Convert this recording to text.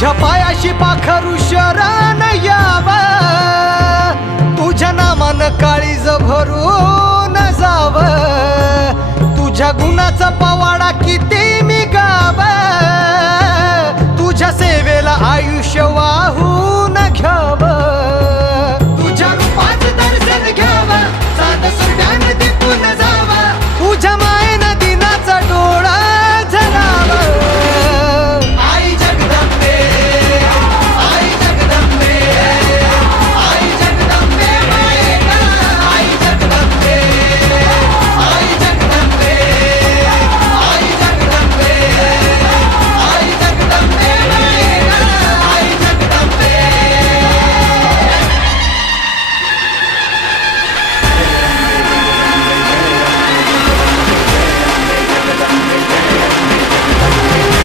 तुझ्या पायाशी पाखरू शरण याव, तुझ्या नामानं काळीज भरून जाव, तुझ्या गुणाचा पवाडा किती